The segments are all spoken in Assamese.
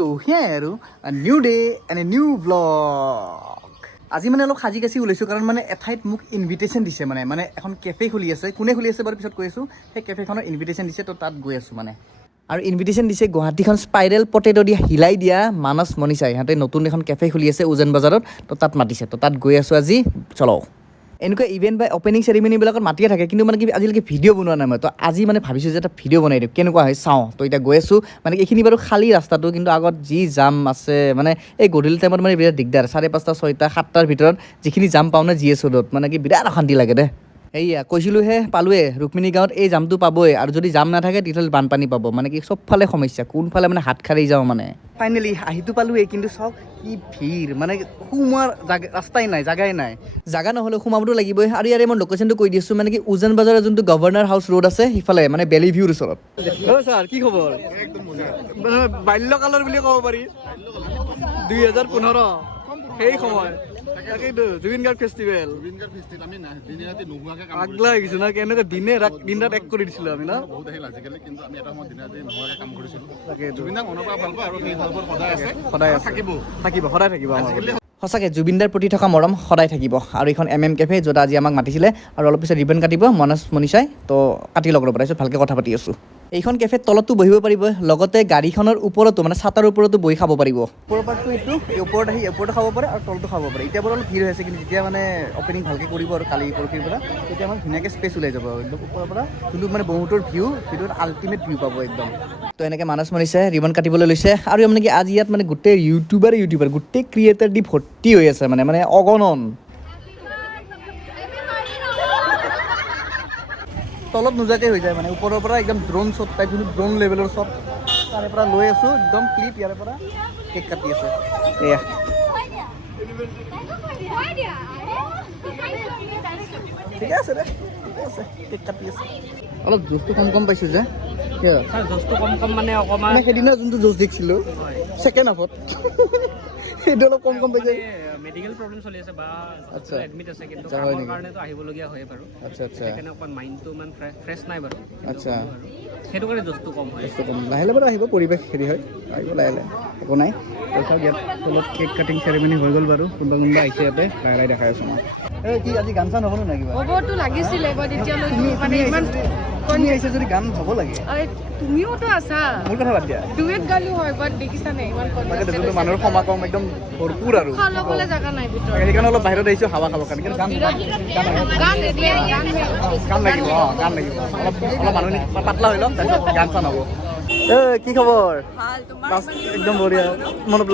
তো সেয়াই আৰু new day and a new blog. আজি মানে অলপ সাজি কাচি ওলাইছোঁ কাৰণ মানে এঠাইত মোক ইনভিটেশ্যন দিছে মানে এখন কেফে খুলি আছে। কোনে খুলি আছে বাৰু পিছত কৈ আছোঁ। সেই কেফেখনৰ ইনভিটেশ্যন দিছে, তো তাত গৈ আছোঁ মানে। আৰু ইনভিটেশ্যন দিছে গুৱাহাটীখন স্পাইৰেল পটেটো দি হিলাই দিয়া মানস মনিষাই। সিহঁতে নতুন এখন কেফে খুলি আছে উজান বজাৰত, তো তাত মাতিছে। তো তাত গৈ আছোঁ আজি, চলো। এনেকুৱা ইভেণ্ট বা অপেনিং চেৰিমনিবিলাকত মাতিয়ে থাকে, কিন্তু মানে কি আজিলৈকে ভিডিঅ' বনোৱা নাই মই। তো আজি মানে ভাবিছোঁ যে এটা ভিডিঅ' বনাই দিওঁ, কেনেকুৱা হয় চাওঁ। তো এতিয়া গৈ আছোঁ, মানে এইখিনি বাৰু খালী ৰাস্তাটো, কিন্তু আগত যি জাম আছে মানে এই গধূলি টাইমত মানে বিৰাট দিগদাৰ। 5:30, 6টা, 7টাৰ ভিতৰত যিখিনি জাম পাওঁ না GS ৰোডত, মানে কি বিৰাট অশান্তি লাগে দে। এইয়া কৈছিলোঁহে, পালোৱে ৰুক্মিণী গাঁৱত এই জামটো পাবই, আৰু যদি জাম নাথাকে তেতিয়াহ'লে বানপানী পাব। মানে কি চবফালে সমস্যা, কোনফালে মানে হাত খাৰি যাওঁ মানে। ফাইনেলি আহিতো পালোৱেই, কিন্তু চাওক কি ভিৰ, মানে সোমোৱাৰ ৰাস্তাই নাই, জাগাই নাই। জাগা নহ'লে সোমাবতো লাগিবই। আৰু ইয়াৰে মই লোকেশ্যনটো কৈ দিছোঁ, মানে কি উজান বজাৰৰ যোনটো গভৰ্ণৰ হাউচ ৰোড আছে সিফালে, মানে বেলি ভিউৰ ওচৰত। অ' ছাৰ কি খবৰ? মানে বাল্যকালৰ বুলি ক'ব পাৰি। 2015 সেই সময়, তাকেইতো জুবিন গাৰ্গ ফেষ্টিভেল। আগলা হৈ গৈছে না, কেনেকৈ দিন ৰাত এক কৰি দিছিলোঁ আমি না। সদায় থাকিব সঁচাকৈ জুবিনদাৰ প্ৰতি থকা মৰম সদায় থাকিব। আৰু এইখন কেফে, য'ত আজি আমাক মাতিছিলে। আৰু অলপ পিছত ৰিবন কাটিব মানস মনিষাই, তো কাটি লগ ৰ'ব, তাৰপিছত ভালকৈ কথা পাতি আছোঁ। এইখন কেফেত তলতো বহিব পাৰিব, লগতে গাড়ীখনৰ ওপৰতো, মানে ছাতাৰ ওপৰতো বহি খাব পাৰিব। ওপৰৰ পাৰ্টটো এইটো, ওপৰত আহি ওপৰতো খাব পাৰে আৰু তলতো খাব পাৰে। এতিয়া বাৰু অলপ ভিৰ হৈ আছে, কিন্তু যেতিয়া মানে অপেনিং ভালকৈ কৰিব আৰু কালি পৰহিৰ পৰা, তেতিয়া মানে ধুনীয়াকৈ স্পেচ ওলাই যাব একদম ওপৰৰ পৰা। যোনটো মানে বহুতৰ ভিডিঅ'ত আল্টিমেট ভিউ পাব একদম। তো এনেকৈ মানস মনিষাই ৰিবন কাটিবলৈ লৈছে। আৰু মানে কি আজি ইয়াত মানে গোটেই ইউটিউবাৰ গোটেই ক্ৰিয়েটাৰ দি ভৰ্তি হৈ আছে, মানে অগণন। তলত নোযোৱাকৈ হৈ যায়, মানে ওপৰৰ পৰা একদম ড্ৰোন শ্বট টাইপ, যোনটো ড্ৰোন লেভেলৰ শ্বট, তাৰে পৰা লৈ আছোঁ একদম ক্লিপ। ইয়াৰে পৰা কেক কাটি আছে, এয়া ঠিকে আছে দে, ঠিকে আছে, কেক কাটি আছে। অলপ জুচটো কম পাইছোঁ যে, কিয় জুচটো কম মানে অকণমান সেইদিনা যোনটো জুচ দেখিছিলোঁ ছেকেণ্ড হাফত সেইটো অলপ কম পাইছে। মেডিকেল প্ৰব্লেম চলি আছে বা আচ্ছা এডমিট আছে, কিন্তু আচ্ছা, হয় কামৰ নেকি? কাৰণেতো আহিবলগীয়া হয় বাৰু। আচ্ছা আচ্ছা সেইকাৰণে অকণমান মাইণ্ডটো ইমান ফ্ৰেছ নাই বাৰু। আচ্ছা, সেইটো কাৰণে জুচটো কম হয়। বস্তু কম লাহে লাহে বাৰু আহিব, পৰিৱেশ হেৰি হয়, আহিব লাহে লাহে, একো নাই। তাৰপিছত ইয়াত তলত কেক কাটিং চেৰেমনি হৈ গ'ল বাৰু। কোনোবা আহিছে ইয়াতে, লাহে লাহে দেখাই আছোঁ মই। এই কি আজি গান চান হ'বনে নাই কিবা? হ'বতো লাগিছিলে, বাট এতিয়ালৈকে মানে ইমান তুমি আহিছে যদি গান হ'ব লাগে। তুমিওতো আছা, মোৰ কথা বাদ দিয়া। ডুৱেট গালো হয়, বাট দেখিছা নাই ইমান তাকেতো যোনটো মানুহৰ সমাগম একদম ভৰপূৰ আৰু উশাহ ল'বলৈ জাগা নাই ভিতৰত। সেইকাৰণে অলপ বাহিৰত আহিছোঁ হাৱা খাবৰ কাৰণে, কিন্তু গান লাগিব। অঁ গান লাগিব, অলপ মানুহ পাতলা হৈ লওক, তাৰপিছত গান চান হ'ব। কি খবৰ? একদম বঢ়িয়া।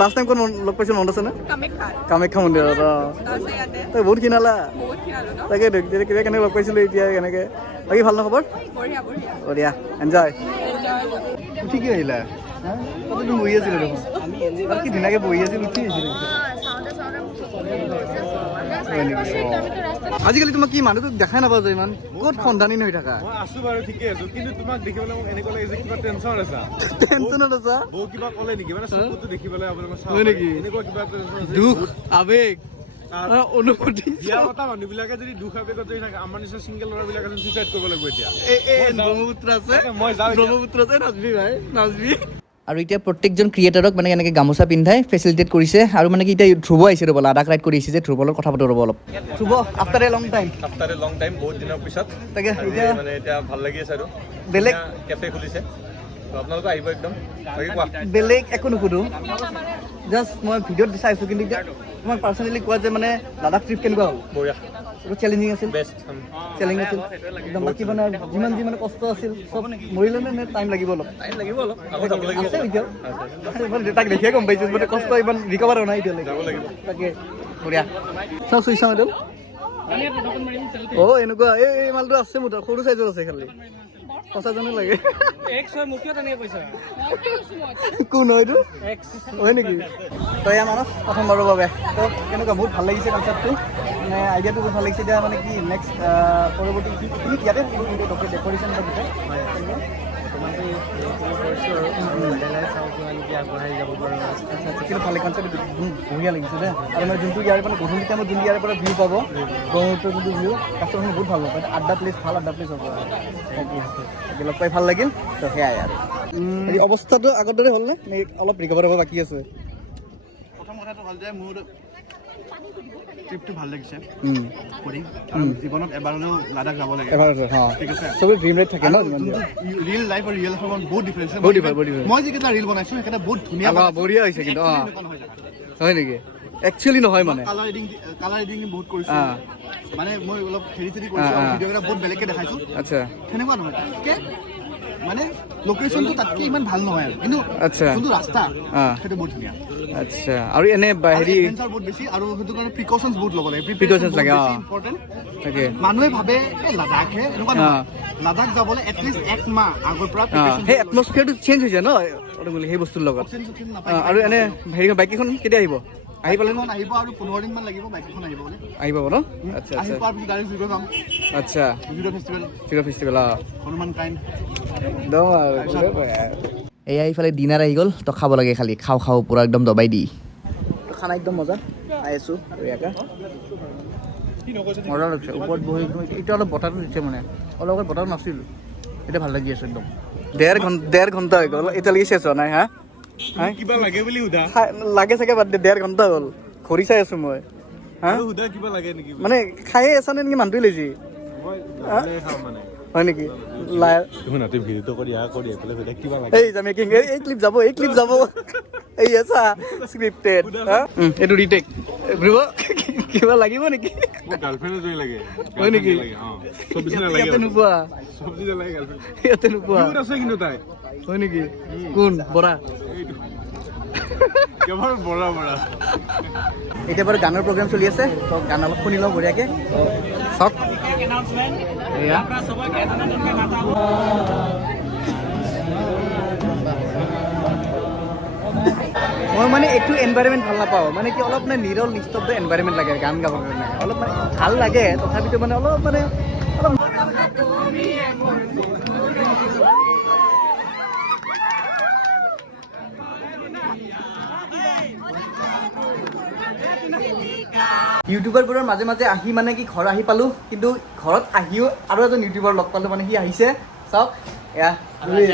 লাষ্ট টাইম ক'ত লগ পাইছোঁ মনত আছেনে? কামাখ্যা মন্দিৰত। অঁ তই বহুত কিনালা, তাকে কিবা কেনেকৈ লগ পাইছিলোঁ এতিয়া কেনেকৈ। বাকী ভাল ন খবৰ? বঢ়িয়া, এনজয়। উঠি কি আহিলা? তাতে তুমি বহি আছিলোঁ দেখোন, কি ধুনীয়াকৈ বহি আছিল, উঠি আহিছিলোঁ। আজিকালি তোমাক কি মানুহটোক দেখাই নাপাওঁ যে ইমান, ক'ত সন্ধানী হৈ থাকা? মই আছো বাৰু, ঠিকে আছো, কিন্তু তোমাক দেখিবলৈ মোক এনেকুৱা লাগে যে কিবা টেনচনত আছা। টেনচনত আছা? বৌ কিবা ক'লে নেকি? মানে চকুটো দেখিবলৈ আপোনালোকে চাব হয় নেকি? এনেকুৱা কিবা টেনচন আছে। দুখ, আবেগ, অনুভূতি। বিয়া পতা মানুহবিলাকে যদি দুখ আবেগত যদি থাকে, আমাৰ নিচিনা চিংগল ল'ৰাবিলাকে চুইচাইড কৰিব লাগিব এতিয়া। ব্ৰহ্মপুত্ৰ আছে, মই যাওঁ এতিয়া। ব্ৰহ্মপুত্ৰ আছে, নাচবি ভাই, নাচবি। আৰু এতিয়া প্ৰত্যেকজন ক্ৰিয়েটাৰক মানে এনেকৈ গামোচা পিন্ধাই ফেচিলিটেট কৰিছে। আৰু মানে কি এতিয়া ধ্ৰুৱ আহিছে ৰ'ব, লাডাখ ৰাইড কৰি আহিছে যে, ধ্ৰুৱৰ লগত কথা পাতো ৰ'ব অলপ। Dhruv, after a long time. After a long time, বহুত দিনৰ পিছত তাকে এতিয়া ভাল লাগি আছে আৰু বেলেগ কেফে খুলিছে, আপোনালোকে আহিব একদম। বেলেগ একো নুসুধো, জাষ্ট মই ভিডিঅ'ত চাইছোঁ, কিন্তু এতিয়া তোমাক পাৰ্চনেলি কোৱা যে মানে লাডাখ ট্ৰিপ কেনেকুৱা হ'ল? বঢ়িয়া, বহুত চেলেঞ্জিং আছিল। বেষ্ট চেলেঞ্জ আছিল একদম। বাকী মানে যিমান কষ্ট আছিল চব মৰিলে নে টাইম লাগিব? অলপ টাইম লাগিব, অলপ আকৌ যাব লাগিব, আছে এতিয়াও আছে, তাক দেখিয়ে গম পাইছোঁ, মানে কষ্ট ইমান ৰিকভাৰ হোৱা নাই এতিয়ালৈকে। যাব লাগিব। তাকে বঢ়িয়া। চাওঁ চুইছা মেডেল। অ' এনেকুৱা এই মালটো আছে মোৰ তাত, সৰু চাইজৰ আছে খালি, সঁচাজনে লাগে। কোন হয় এইটো? হয় নেকি? তই এয়া মানুহ প্ৰথমবাৰৰ বাবে তো কেনেকুৱা? বহুত ভাল লাগিছে কনচেপ্টটো, মানে আইডিয়াটো বহুত ভাল লাগিছে। এতিয়া মানে কি নেক্সট পৰৱৰ্তী ইয়াতে ডেক'ৰেশ্যন বৰ্তমানটো কৰিছোঁ আৰু লাহে লাহে চাওঁ কিমান কি আগবঢ়াই যাব পাৰোঁ। আচ্ছা আচ্ছা কিন্তু ভালে কনচেপ্ট বঢ়িয়া লাগিছে দেই আৰু মানে যোনটো ইয়াৰ মানে গধূলি টাইমত যোনটো ইয়াৰ পৰা ভিউ পাব ব্ৰহ্মপুত্ৰৰ যোনটো ভিউ কাষ্টমাৰখিনি বহুত ভাল পাব আড্ডা প্লেচ ভাল আড্ডা প্লেচ হ'ব তাকে লগ পাই ভাল লাগিল তো সেয়াই আৰু এই অৱস্থাটো আগৰ দৰে হ'ল নে অলপ ৰিকভাৰ হ'ব বাকী আছে প্ৰথম কথাটো হ'ল যে মোৰ ট্ৰিপটো ভাল লাগিছে কৰি আৰু জীৱনত এবাৰ হ'লেও লাডাখ যাব লাগে এবাৰ ঠিক আছে চবেই ড্ৰিম ৰাইড থাকে ন ৰিয়েল লাইফ আৰু ৰিয়েল লাইফৰ বহুত ডিফাৰেঞ্চ বহুত different। মই যিকেইটা ৰিল বনাইছোঁ সেইকেইটা বহুত ধুনীয়া বঢ়িয়া হৈছে কিন্তু এনেকুৱা নহয় জানো? হয় নেকি একচুৱেলি নহয় মানে কালাৰ এডিটিং বহুত কৰিছোঁ মানে মই অলপ হেৰি চেৰি কৰিছোঁ ভিডিঅ'কেইটা বহুত বেলেগকৈ দেখাইছোঁ আচ্ছা সেনেকুৱা নহয় তাতকৈ মানে লোকেশ্যনটো তাতকৈ ইমান ভাল নহয় আৰু কিন্তু আচ্ছা যোনটো ৰাস্তা সেইটো বহুত ধুনীয়া আচ্ছা আৰু এনে হেৰি এডভেঞ্চাৰ বহুত বেছি আৰু সেইটো কাৰণে প্ৰিকশ্যনছ বহুত ল'ব লাগে Precautions লাগে, ইম্পৰ্টেণ্ট তাকে মানুহে ভাবে এই লাডাখহে এনেকুৱা নহয় লাডাখ যাবলৈ এটলিষ্ট 1 মাহ আগৰ পৰা সেই এটমস্ফিয়াৰটো চেঞ্জ হৈছে ন সেই বস্তুৰ লগত আৰু এনে হেৰি বাইকখন কেতিয়া আহিব আহি পালে বাইকখন আহিব আৰু 15 দিন মান লাগিব বাইকখন আহিব বোলে আহি পাব ন আচ্ছা আহি আচ্ছা পোৱাৰ পিছত ডাইৰেক্ট জিৰ' যাম আচ্ছা জিৰ' ফেষ্টিভেল চিৰ ফেষ্টিভেল হনুমান কাইণ্ড একদম আৰু এয়া এইফালে ডিনাৰ আহি গ'ল তো খাব লাগে খালি খাওঁ পূৰা একদম দবাই দি খানা একদম মজা আহি আছোঁ মজা লাগিছে ওপৰত বহি এতিয়া অলপ বতাহটো দিছে মানে অলপ আগত বতাহটো নাছিল এতিয়া ভাল লাগি আছে একদম ডেৰ ঘণ্টা হৈ গ'ল এতিয়ালৈকে চেচ হোৱা নাই হা কিবা লাগে বুলি সোধা লাগে চাগে বাদ দে 1.5 ঘণ্টা হ'ল ঘড়ী চাই আছোঁ মই হা সোধা কিবা লাগে নেকি মানে খায়ে আছা নে নেকি মানুহটোৱে লৈছি মই খাওঁ মানে হয় নেকি শুনাতে ভিডিঅ'টো কৰি এইফালে সোধা কিবা লাগে এই যাম এই ক্লিপ যাব এই আছা স্ক্ৰিপ্টেড এইটো ৰিটেক ব্ৰো কিবা লাগিব নেকি মোৰ গাৰ্লফ্ৰেণ্ডে জয় লাগে হয় নেকি চব্জি নালাগে ইয়াতে নোপোৱা চব্জি নালাগে গাৰ্লফ্ৰেণ্ড ইয়াতে নোপোৱা কিউট আছে কিন্তু তাই হয় নেকি কোন বৰা কেৱল বৰা এতিয়া বাৰু গানৰ প্ৰগ্ৰাম চলি আছে তো গান অলপ শুনি লওঁ বঢ়িয়াকৈ চাওক এয়া মই মানে এইটো এনভাইৰমেণ্ট ভাল নাপাওঁ মানে কি অলপ মানে নিৰল নিস্তব্ধ এনভাইৰমেণ্ট লাগে গান গাবৰ কাৰণে অলপ মানে ভাল লাগে তথাপিতো মানে অলপ ইউটিউবাৰবোৰৰ মাজে মাজে আহি মানে কি ঘৰ আহি পালোঁ কিন্তু ঘৰত আহিও আৰু এজন ইউটিউবাৰ লগ পালোঁ মানে সি আহিছে চাওক এয়া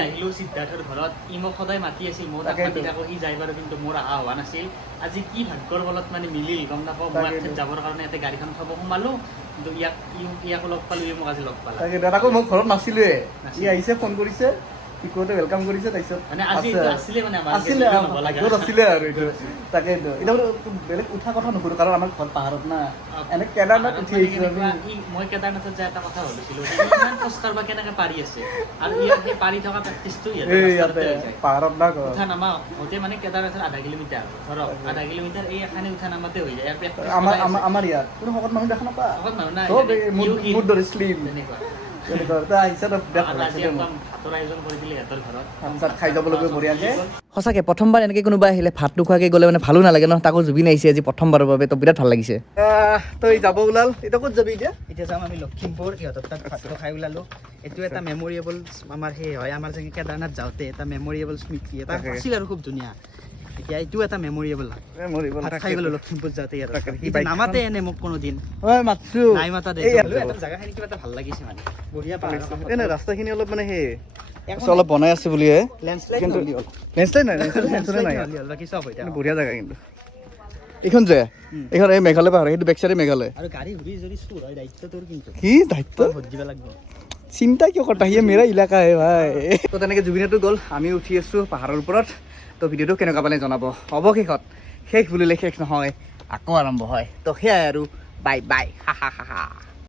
আহিলোঁ সিদ্ধাৰ্থৰ ঘৰত ই মোক সদায় মাতি আছিল মই তাক মাতি থাকোঁ সি যাই বাৰু কিন্তু মোৰ অহা হোৱা নাছিল আজি কি ভাগ্যৰ বলত মানে মিলিল গম নাপাওঁ মই ইয়াত যাবৰ কাৰণে ইয়াতে গাড়ীখন থ'ব সোমালোঁ কিন্তু ইয়াকো লগ পালোঁ ই মোক আজি লগ পালা তাকে দাদাকো মই ঘৰত নাছিলোঁৱে ই আহিছে ফোন কৰিছে কি কৰোঁতে ৱেলকাম কৰিছে তাৰপিছত মানে আজি আছিলে মানে আছিলে আৰু এইটো তাকেইতো এতিয়া বেলেগ উঠা কথা নুসুধোঁ কাৰণ আমাৰ ঘৰত পাহাৰত না এনে কেদাৰনাথ উঠি আহিছোঁ আমি মই কেদাৰনাথত যায় এটা কথা ভাবিছিলোঁ ইমান খোজ কাঢ়িব কেনেকৈ পাৰি আছে আৰু সেই পাৰি থকা প্ৰেক্টিছটো ইয়াতে পাহাৰত না ঘৰ উঠা নামা হওঁতে মানে কেদাৰনাথৰ 0.5 কিলোমিটাৰ ধৰক 0.5 কিলোমিটাৰ এই এখানে উঠা নামাতে হৈ যায় আমাৰ ইয়াত কোনো শকত মানুহ দেখা নাপা শকত মানুহ নাই চব মোৰ দৰে শ্লিম তেনেকুৱা সঁচাকে প্ৰথমবাৰ এনেকে কোনোবা আহিলে ভাত নোখোৱাকে গ'লে মানে ভালো নালাগে ন তাকো জুবিন আহিছে আজি প্ৰথমবাৰৰ বাবে তো বিৰাট ভাল লাগিছে তই যাব ওলাল এতিয়া ক'ত যাবি এতিয়া যাম আমি লখিমপুৰ সিহঁতৰ তাত ভাতটো খাই ওলালোঁ এইটো এটা মেমৰিয়েবল আমাৰ সেই হয় আমাৰ যেনেকৈ কেদাৰনাথ যাওঁতে এটা মেমৰিয়েবল স্মৃতি এটা আছিল আৰু খুব ধুনীয়া এতিয়া এইটো এটা মেমৰিয়েবল ভাত খাই গ'লোঁ লখিমপুৰ যাওঁতে ইয়াত নামাতে এনে মোক কোনো দিন নাই মাতা দে জেগাখিনি কিবা এটা ভাল লাগিছে মানে বঢ়িয়া পাহাৰ এনে ৰাস্তাখিনি অলপ মানে সেই অলপ বনাই আছে বুলিহে লেণ্ডশ্লাইড নাই বাকী চব হয় বঢ়িয়া জেগা কিন্তু এইখন যে এইখন এই মেঘালয় পাহাৰ সেইটো বেক চাইডে মেঘালয় আৰু গাড়ী ঘূৰি যদি চুৰ হয় দায়িত্ব তোৰ কিন্তু কি দায়িত্ব ভোট দিব লাগিব চিন্তা কিয় কৰতা হিয়ে মেৰা ইলাকা হে ভাই তো তেনেকৈ জুবিনেতো গ'ল আমি উঠি আছোঁ পাহাৰৰ ওপৰত তো ভিডিঅ'টো কেনেকুৱা পালে জনাব অৱশেষত শেষ বুলিলে শেষ নহয় আকৌ আৰম্ভ হয় তো সেয়াই আৰু বাই বাই হা হা হা হা